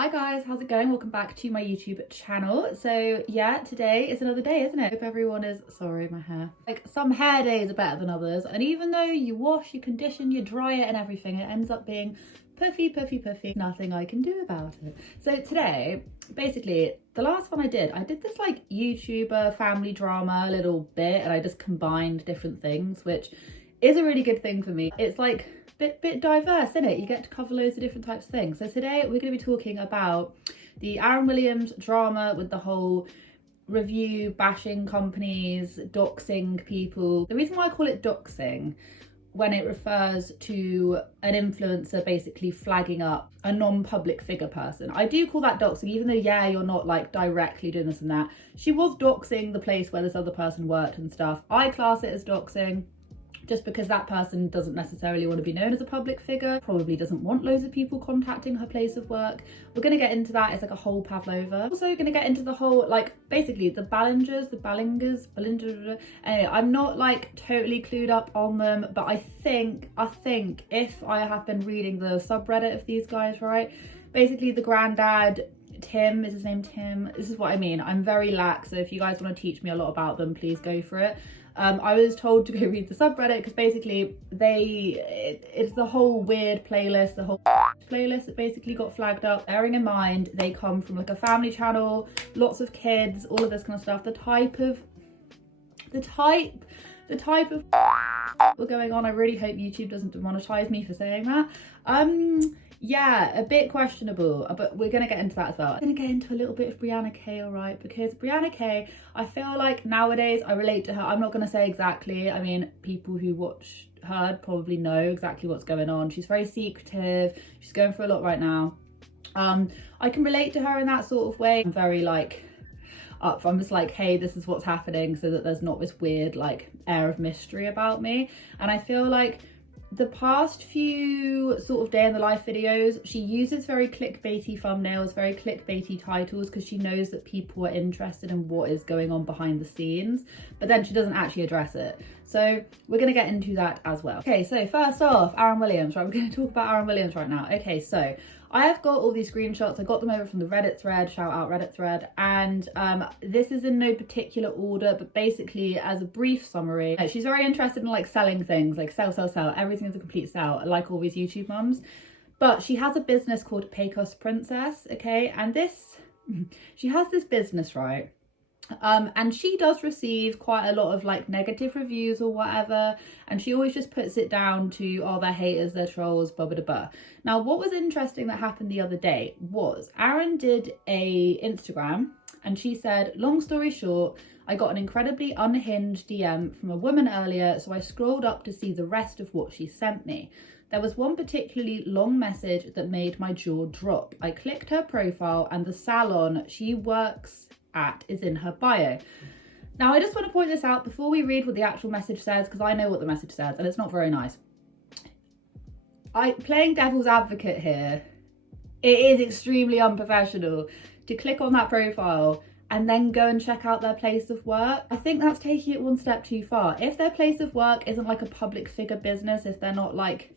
Hi guys, how's it going? Welcome back to my YouTube channel. So yeah, today is another day, isn't it? Hope everyone is, sorry, my hair. Like some hair days are better than others, and even though you wash, you condition, you dry it and everything, it ends up being puffy. Nothing I can do about it. So today, basically, the last one I did this like YouTuber family drama a little bit, and I just combined different things, which is a really good thing for me. It's like bit diverse, isn't it? You get to cover loads of different types of things. So today we're going to be talking about the AARYN Williams drama with the whole review bashing companies, doxing people. The reason why I call it doxing, when it refers to an influencer basically flagging up a non-public figure person, I do call that doxing, even though yeah, you're not like directly doing this and that. She was doxing the place where this other person worked and stuff. I class it as doxing, just because that person doesn't necessarily want to be known as a public figure, probably doesn't want loads of people contacting her place of work. We're going to get into that. It's like a whole pavlova. Also going to get into the whole, like, basically the Ballingers. Anyway, I'm not like totally clued up on them, but I think if I have been reading the subreddit of these guys right, basically the granddad, Tim, is his name Tim? This is what I mean. I'm very lax, so if you guys want to teach me a lot about them, please go for it. I was told to go read the subreddit because basically it's the whole weird playlist, the whole playlist that basically got flagged up. Bearing in mind, they come from like a family channel, lots of kids, all of this kind of stuff. The type of we're going on. I really hope YouTube doesn't demonetize me for saying that. Yeah, a bit questionable, but we're going to get into that as well. I'm going to get into a little bit of BRIANNA K, alright, because BRIANNA K, I feel like nowadays I relate to her. I'm not going to say exactly. I mean, people who watch her probably know exactly what's going on. She's very secretive. She's going through a lot right now. I can relate to her in that sort of way. I'm very like up. I'm just like, hey, this is what's happening, so that there's not this weird like air of mystery about me. And I feel like the past few sort of day in the life videos, she uses very clickbaity thumbnails, very clickbaity titles, because she knows that people are interested in what is going on behind the scenes, but then she doesn't actually address it. So we're going to get into that as well. Okay, so first off, AARYN Williams, right? We're going to talk about AARYN Williams right now. Okay, so I have got all these screenshots. I got them over from the Reddit thread, shout out Reddit thread. And this is in no particular order, but basically as a brief summary, she's very interested in like selling things, like sell. Everything's a complete sell, like all these YouTube mums. But she has a business called Pecos Princess, okay? And she has this business, right? And she does receive quite a lot of like negative reviews or whatever, and she always just puts it down to, oh, they're haters, they're trolls, blah blah blah. Now what was interesting that happened the other day was AARYN did a Instagram, and she said, long story short, I got an incredibly unhinged DM from a woman earlier, so I scrolled up to see the rest of what she sent me. There was one particularly long message that made my jaw drop. I clicked her profile and the salon she works at is in her bio. Now I just want to point this out before we read what the actual message says, because I know what the message says and it's not very nice. Playing devil's advocate here, it is extremely unprofessional to click on that profile and then go and check out their place of work. I think that's taking it one step too far. If their place of work isn't like a public figure business, if they're not like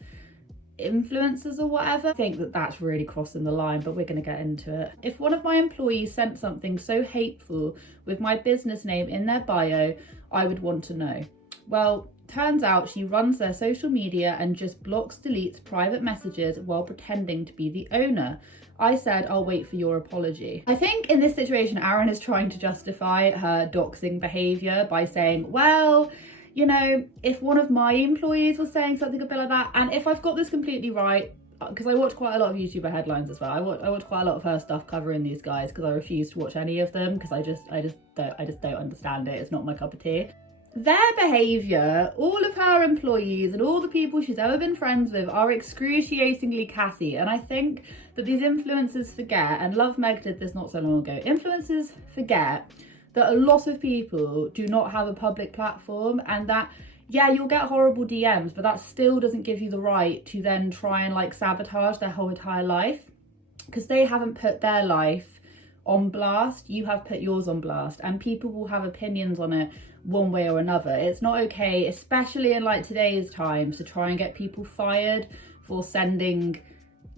influencers or whatever, I think that that's really crossing the line, but we're going to get into it. If one of my employees sent something so hateful with my business name in their bio, I would want to know. Well, turns out she runs their social media and just blocks, deletes private messages while pretending to be the owner. I said, I'll wait for your apology. I think in this situation, AARYN is trying to justify her doxing behavior by saying, well, you know, if one of my employees was saying something a bit like that, and if I've got this completely right, because I watch quite a lot of YouTuber headlines as well. I watch quite a lot of her stuff covering these guys because I refuse to watch any of them because I just don't understand it. It's not my cup of tea. Their behaviour, all of her employees and all the people she's ever been friends with are excruciatingly catty, and I think that these influencers forget, and Love Meg did this not so long ago, influencers forget that a lot of people do not have a public platform, and that, yeah, you'll get horrible DMs, but that still doesn't give you the right to then try and like sabotage their whole entire life, because they haven't put their life on blast. You have put yours on blast, and people will have opinions on it one way or another. It's not okay, especially in like today's times, to try and get people fired for sending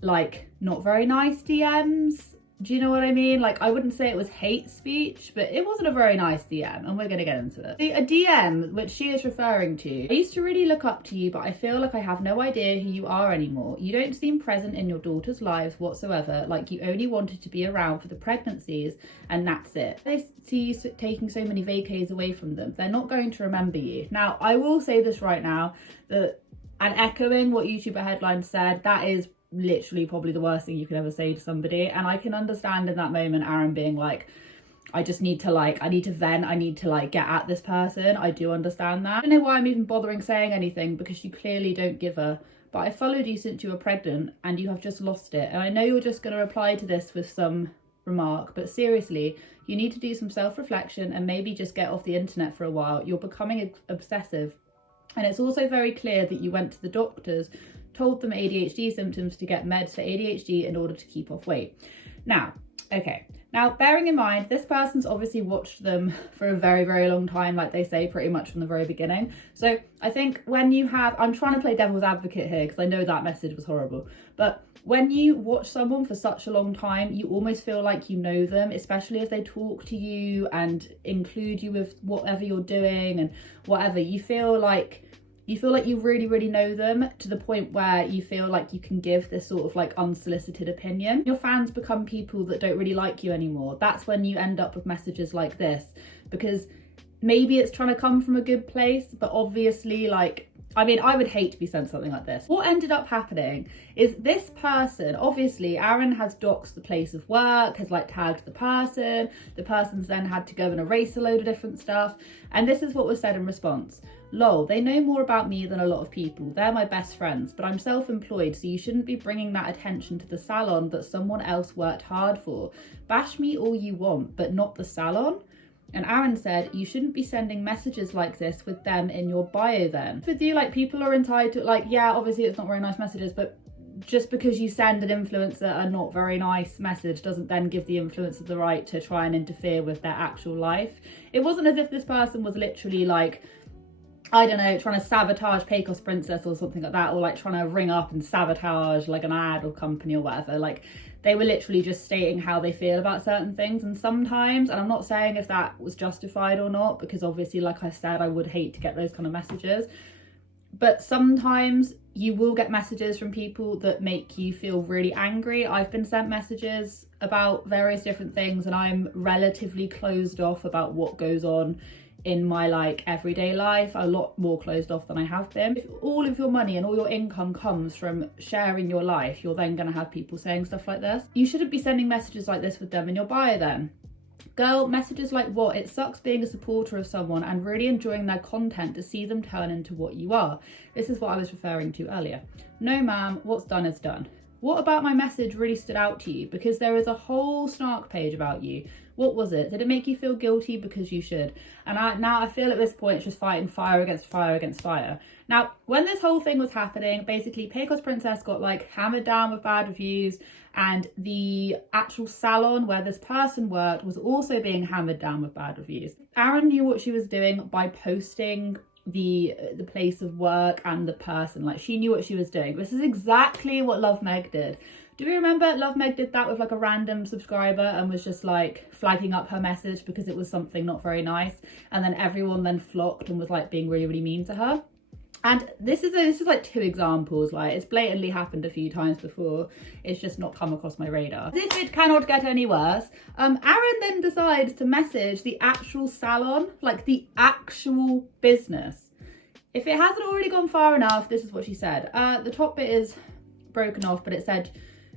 like not very nice DMs. Do you know what I mean? Like, I wouldn't say it was hate speech, but it wasn't a very nice DM, and we're going to get into it. A DM, which she is referring to, I used to really look up to you, but I feel like I have no idea who you are anymore. You don't seem present in your daughter's lives whatsoever, like you only wanted to be around for the pregnancies, and that's it. They see you taking so many vacays away from them. They're not going to remember you. Now, I will say this right now, that, and echoing what YouTuber Headline said, that is literally probably the worst thing you could ever say to somebody. And I can understand in that moment AARYN being like, I just need to I need to vent, I need to get at this person. I do understand that. I don't know why I'm even bothering saying anything, because you clearly don't give a, but I followed you since you were pregnant and you have just lost it. And I know you're just going to reply to this with some remark, but seriously, you need to do some self-reflection and maybe just get off the internet for a while. You're becoming obsessive. And it's also very clear that you went to the doctors, told them ADHD symptoms, to get meds for ADHD in order to keep off weight. Now, okay. Now, bearing in mind, this person's obviously watched them for a very, very long time, like they say, pretty much from the very beginning. So I think when you have, I'm trying to play devil's advocate here because I know that message was horrible, but when you watch someone for such a long time, you almost feel like you know them, especially if they talk to you and include you with whatever you're doing and whatever. You feel like you really, really know them, to the point where you feel like you can give this sort of unsolicited opinion. Your fans become people that don't really like you anymore. That's when you end up with messages like this, because maybe it's trying to come from a good place, but obviously I mean, I would hate to be sent something like this. What ended up happening is this person, obviously, AARYN has doxed the place of work, has tagged the person's then had to go and erase a load of different stuff. And this is what was said in response. Lol, they know more about me than a lot of people. They're my best friends, but I'm self-employed, so you shouldn't be bringing that attention to the salon that someone else worked hard for. Bash me all you want, but not the salon. And AARYN said, you shouldn't be sending messages like this with them in your bio then. With you, people are entitled to, yeah, obviously it's not very nice messages, but just because you send an influencer a not very nice message doesn't then give the influencer the right to try and interfere with their actual life. It wasn't as if this person was literally I don't know, trying to sabotage Pecos Princess or something like that, or trying to ring up and sabotage an ad or company or whatever. They were literally just stating how they feel about certain things. And sometimes, and I'm not saying if that was justified or not, because obviously, like I said, I would hate to get those kind of messages. But sometimes you will get messages from people that make you feel really angry. I've been sent messages about various different things, and I'm relatively closed off about what goes on in my everyday life, a lot more closed off than I have been. If all of your money and all your income comes from sharing your life, you're then going to have people saying stuff like this. You shouldn't be sending messages like this with them in your bio then. Girl, messages like what? It sucks being a supporter of someone and really enjoying their content to see them turn into what you are. This is what I was referring to earlier. No ma'am, what's done is done. What about my message really stood out to you? Because there is a whole snark page about you. What was it? Did it make you feel guilty? Because you should. And now I feel at this point it's just fighting fire against fire against fire. Now, when this whole thing was happening, basically Pecos Princess got hammered down with bad reviews, and the actual salon where this person worked was also being hammered down with bad reviews. AARYN knew what she was doing by posting the place of work and the person. She knew what she was doing. This is exactly what Love Meg did. Do we remember Love Meg did that with a random subscriber and was just flagging up her message because it was something not very nice, and then everyone then flocked and was being really, really mean to her? And this is two examples. It's blatantly happened a few times before. It's just not come across my radar. As if it cannot get any worse, AARYN then decides to message the actual salon, the actual business. If it hasn't already gone far enough, this is what she said. The top bit is broken off, but it said,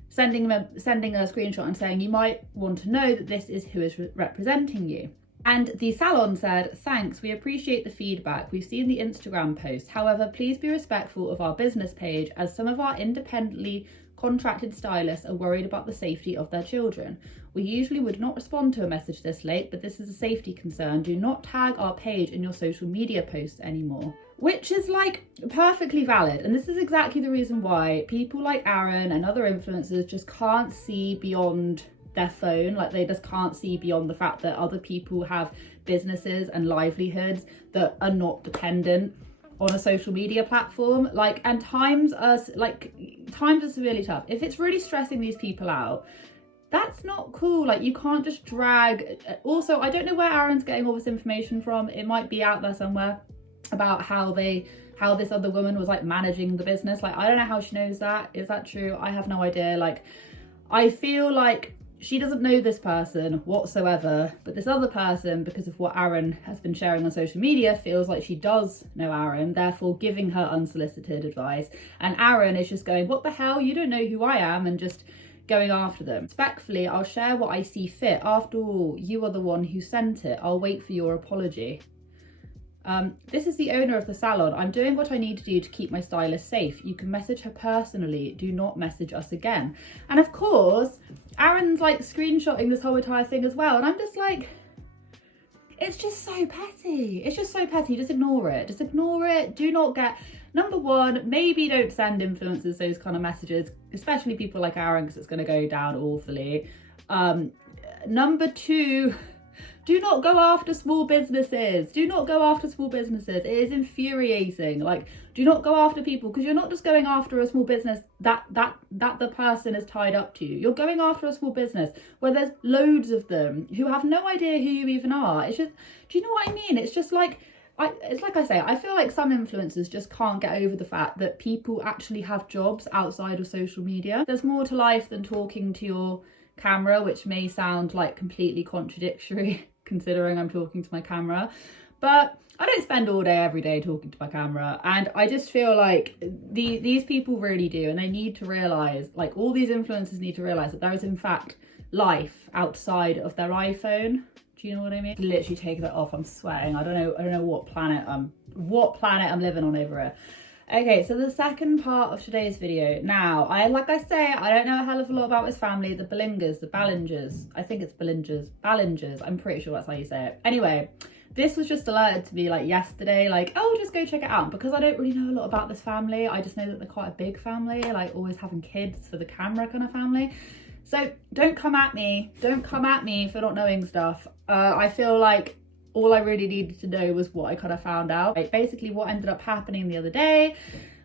sending a screenshot and saying, you might want to know that this is who is representing you. And the salon said, thanks, we appreciate the feedback. We've seen the Instagram post. However, please be respectful of our business page, as some of our independently contracted stylists are worried about the safety of their children. We usually would not respond to a message this late, but this is a safety concern. Do not tag our page in your social media posts anymore. Which is perfectly valid. And this is exactly the reason why people like AARYN and other influencers just can't see beyond their phone. They just can't see beyond the fact that other people have businesses and livelihoods that are not dependent on a social media platform. Like, and times are severely tough. If it's really stressing these people out, that's not cool. Like, you can't just drag. Also, I don't know where AARYN's getting all this information from. It might be out there somewhere about how this other woman was like managing the business. Like, I don't know how she knows that. Is that true? I have no idea. Like, I feel like she doesn't know this person whatsoever, but this other person, because of what AARYN has been sharing on social media, feels like she does know AARYN, therefore giving her unsolicited advice. And AARYN is just going, what the hell? You don't know who I am, and just going after them. Respectfully, I'll share what I see fit. After all, you are the one who sent it. I'll wait for your apology. This is the owner of the salon. I'm doing what I need to do to keep my stylist safe. You can message her personally. Do not message us again. And of course, AARYN's like screenshotting this whole entire thing as well. And I'm just like, it's just so petty. It's just so petty. Just ignore it. Just ignore it. Do not get... Number one, maybe don't send influencers those kind of messages, especially people like AARYN, because it's going to go down awfully. Number two, do not go after small businesses. Do not go after small businesses. It is infuriating. Like, do not go after people, because you're not just going after a small business that the person is tied up to. You're going after a small business where there's loads of them who have no idea who you even are. It's just, do you know what I mean? It's just like, it's like I say, I feel like some influencers just can't get over the fact that people actually have jobs outside of social media. There's more to life than talking to your camera, which may sound like completely contradictory considering I'm talking to my camera, but I don't spend all day every day talking to my camera. And I just feel like these people really do, and they need to realize, like, all these influencers need to realize that there is in fact life outside of their iPhone. Do you know what I mean? Literally take that off. I'm sweating. I don't know what planet I'm living on over here. Okay, so the second part of today's video. Now, like I say, I don't know a hell of a lot about this family, the Ballingers. I think it's Ballingers. I'm pretty sure that's how you say it. Anyway, this was just alerted to me like yesterday, like, oh, just go check it out. Because I don't really know a lot about this family. I just know that they're quite a big family, like always having kids for the camera kind of family. So don't come at me for not knowing stuff. I feel like all I really needed to know was what I kind of found out. Like, basically what ended up happening the other day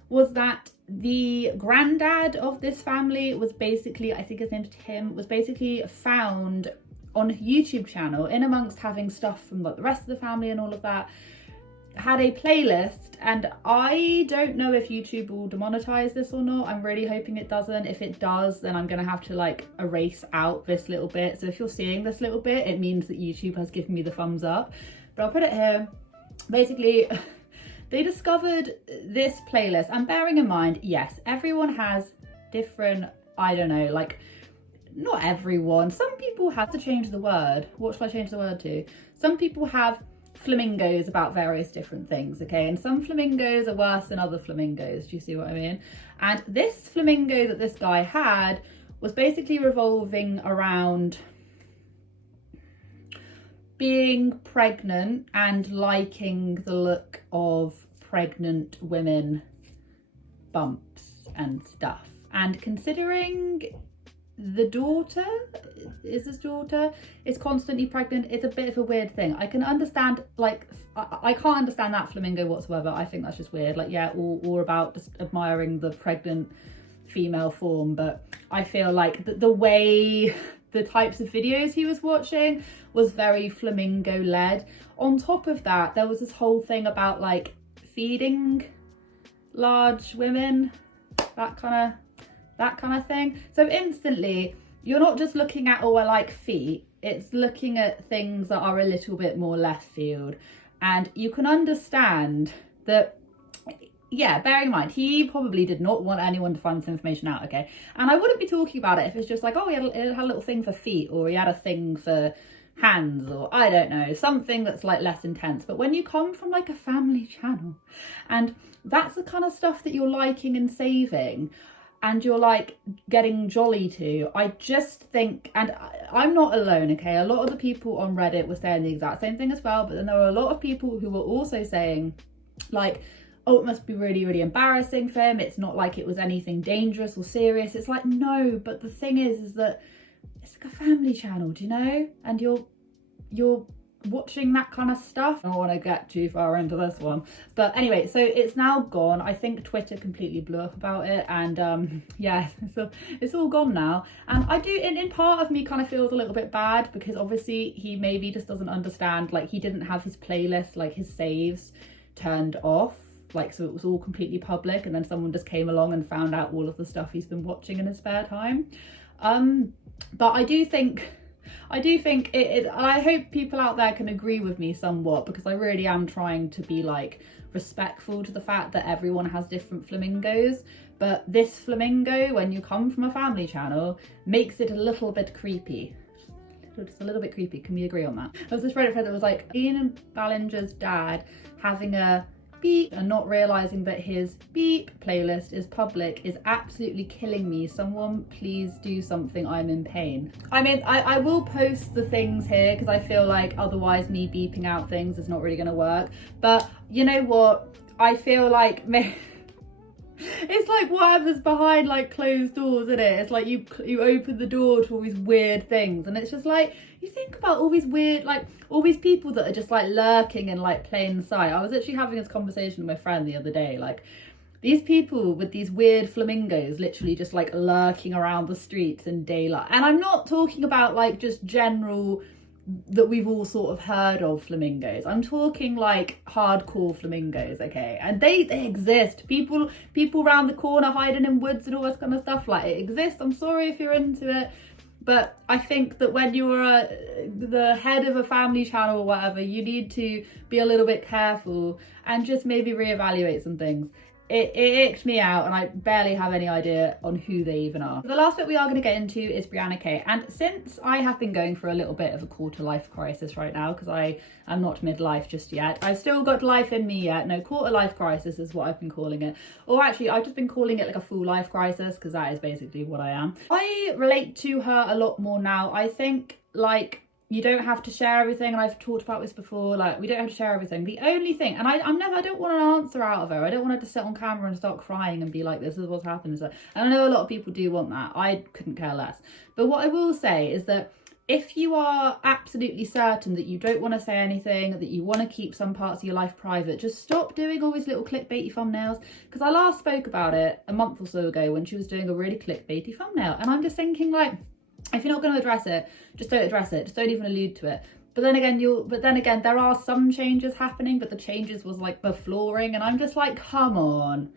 was that the granddad of this family was basically, I think his name's Tim, was basically found on a YouTube channel in amongst having stuff from like the rest of the family and all of that, had a playlist, and I don't know if YouTube will demonetize this or not. I'm really hoping it doesn't. If it does, then I'm gonna have to like erase out this little bit. So if you're seeing this little bit, it means that YouTube has given me the thumbs up. But I'll put it here. Basically, they discovered this playlist, and bearing in mind, yes, everyone has different, I don't know, like, not everyone. Some people have to change the word. What should I change the word to? Some people have flamingos about various different things, okay? And some flamingos are worse than other flamingos. Do you see what I mean? And this flamingo that this guy had was basically revolving around being pregnant and liking the look of pregnant women bumps and stuff. And considering the daughter is constantly pregnant, it's a bit of a weird thing. I can understand, like, I can't understand that flamingo whatsoever. I think that's just weird. Like, yeah, all about just admiring the pregnant female form, but I feel like the way the types of videos he was watching was very flamingo led. On top of that, there was this whole thing about like feeding large women, that kind of thing. So instantly, you're not just looking at, oh, I like feet, it's looking at things that are a little bit more left field. And you can understand that, yeah, bearing in mind, he probably did not want anyone to find this information out, okay? And I wouldn't be talking about it if it's just like, oh, he had a little thing for feet, or he had a thing for hands, or I don't know, something that's like less intense. But when you come from like a family channel, and that's the kind of stuff that you're liking and saving, and you're like getting jolly to, I just think, and I'm not alone, okay? A lot of the people on Reddit were saying the exact same thing as well, but then there were a lot of people who were also saying like, oh, it must be really, really embarrassing for him. It's not like it was anything dangerous or serious. It's like, no, but the thing is that it's like a family channel, do you know? And you're watching that kind of stuff. I don't want to get too far into this one, but anyway, so it's now gone. I think Twitter completely blew up about it, and yeah, so it's all gone now. And I do, in part of me kind of feels a little bit bad, because obviously he maybe just doesn't understand, like he didn't have his playlist, like his saves turned off, like so it was all completely public, and then someone just came along and found out all of the stuff he's been watching in his spare time. But I do think it, and I hope people out there can agree with me somewhat, because I really am trying to be like respectful to the fact that everyone has different flamingos, but this flamingo, when you come from a family channel, makes it a little bit creepy. Just a little bit creepy. Can we agree on that? There was this Reddit thread that was like, Ian Ballinger's dad having a beep and not realizing that his beep playlist is public is absolutely killing me. Someone please do something, I'm in pain. I mean, I will post the things here, because I feel like otherwise me beeping out things is not really going to work. But you know what, I feel like it's like whatever's behind like closed doors, isn't it? It's like you open the door to all these weird things, and it's just like, you think about all these weird, like all these people that are just like lurking in like plain sight. I was actually having this conversation with my friend the other day, like these people with these weird flamingos literally just like lurking around the streets in daylight. And I'm not talking about like just general that we've all sort of heard of flamingos. I'm talking like hardcore flamingos, okay? And they exist. People around the corner hiding in woods and all this kind of stuff, like it exists. I'm sorry if you're into it, but I think that when you're the head of a family channel or whatever, you need to be a little bit careful and just maybe reevaluate some things. It icked me out, and I barely have any idea on who they even are. The last bit we are going to get into is BRIANNA K. And since I have been going through a little bit of a quarter life crisis right now, because I am not midlife just yet, I've still got life in me yet. No, quarter life crisis is what I've been calling it. Or actually, I've just been calling it like a full life crisis, because that is basically what I am. I relate to her a lot more now. I think like, you don't have to share everything, and I've talked about this before, like we don't have to share everything. The only thing, and I don't want an answer out of her. I don't want her to sit on camera and start crying and be like, this is what's happened. So, and I know a lot of people do want that. I couldn't care less. But what I will say is that if you are absolutely certain that you don't want to say anything, that you want to keep some parts of your life private, just stop doing all these little clickbaity thumbnails. Because I last spoke about it a month or so ago when she was doing a really clickbaity thumbnail, and I'm just thinking like, if you're not going to address it, just don't address it. Just don't even allude to it. But then again, there are some changes happening, but the changes was like the flooring, and I'm just like, come on.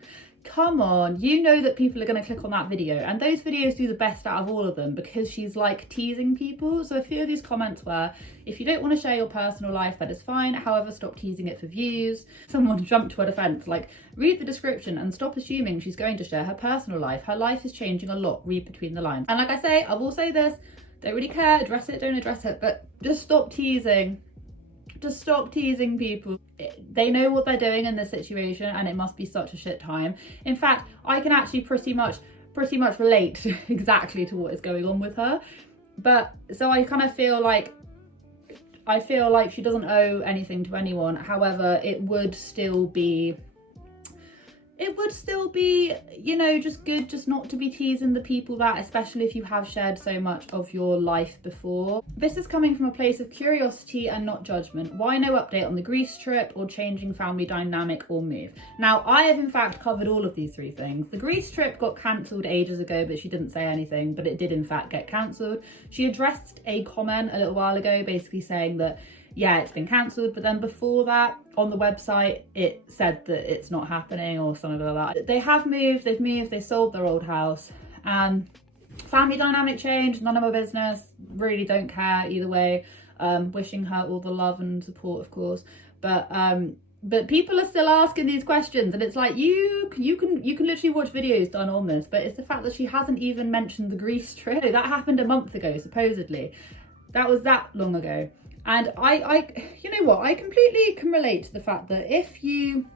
You know that people are going to click on that video, and those videos do the best out of all of them because she's like teasing people. So a few of these comments were, if you don't want to share your personal life, that is fine. However, stop teasing it for views. Someone jumped to her defense, like, read the description and stop assuming she's going to share her personal life. Her life is changing a lot. Read between the lines. And like I say, I will say this, don't really care, address it, don't address it, but just stop teasing. Just stop teasing people. They know what they're doing in this situation, and it must be such a shit time. In fact, I can actually pretty much relate exactly to what is going on with her. But so I kind of feel like she doesn't owe anything to anyone. However, it would still be, you know, just good just not to be teasing the people that, especially if you have shared so much of your life before. This is coming from a place of curiosity and not judgment. Why no update on the Greece trip or changing family dynamic or move? Now, I have in fact covered all of these three things. The Greece trip got cancelled ages ago, but she didn't say anything, but it did in fact get cancelled. She addressed a comment a little while ago, basically saying that, yeah, it's been cancelled, but then before that, on the website, it said that it's not happening or something like that. They have moved, they sold their old house, and family dynamic change, none of my business, really don't care either way. Wishing her all the love and support, of course, but people are still asking these questions, and it's like, you can literally watch videos done on this, but it's the fact that she hasn't even mentioned the Greece trip. That happened a month ago, supposedly. That was that long ago. And I you know what, I completely can relate to the fact that if you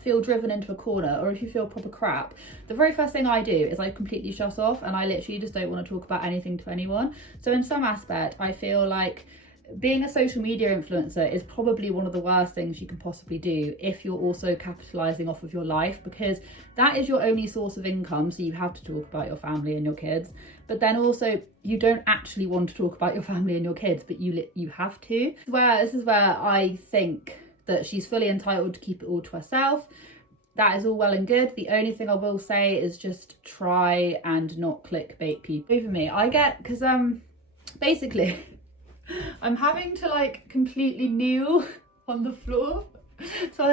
feel driven into a corner, or if you feel proper crap, the very first thing I do is I completely shut off, and I literally just don't want to talk about anything to anyone. So in some aspect, I feel like being a social media influencer is probably one of the worst things you can possibly do if you're also capitalizing off of your life, because that is your only source of income. So you have to talk about your family and your kids, but then also you don't actually want to talk about your family and your kids, but you have to. This is where I think that she's fully entitled to keep it all to herself. That is all well and good. The only thing I will say is just try and not clickbait people. Over me, I get, because basically I'm having to like completely kneel on the floor, so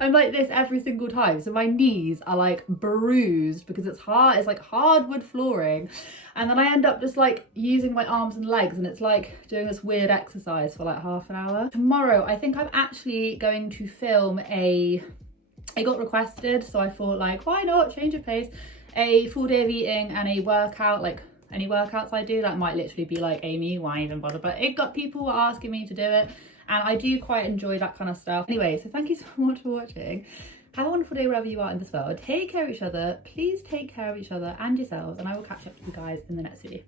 I'm like this every single time, so my knees are like bruised because it's like hardwood flooring, and then I end up just like using my arms and legs, and it's like doing this weird exercise for like half an hour. Tomorrow I think I'm actually going to film it got requested, so I thought like, why not change of pace, a full day of eating and a workout. Like any workouts I do, that might literally be like, Amy, why even bother? But people were asking me to do it, and I do quite enjoy that kind of stuff. Anyway, so thank you so much for watching. Have a wonderful day wherever you are in this world. Take care of each other. Please take care of each other and yourselves, and I will catch up with you guys in the next video.